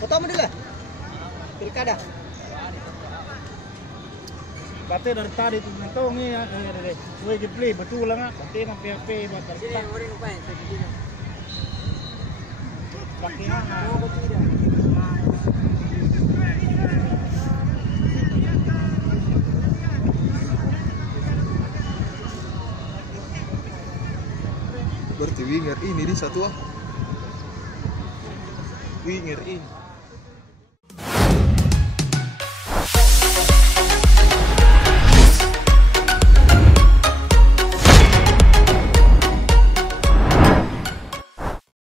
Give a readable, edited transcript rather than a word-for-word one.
Foto mo nila. Pilkada. Pati dari tadi tuh nantong ni ada. Gue play betul lah nggak? Pati nang PHP buat terletak. Pakai Berarti winger ini di satu ah. Winger ini.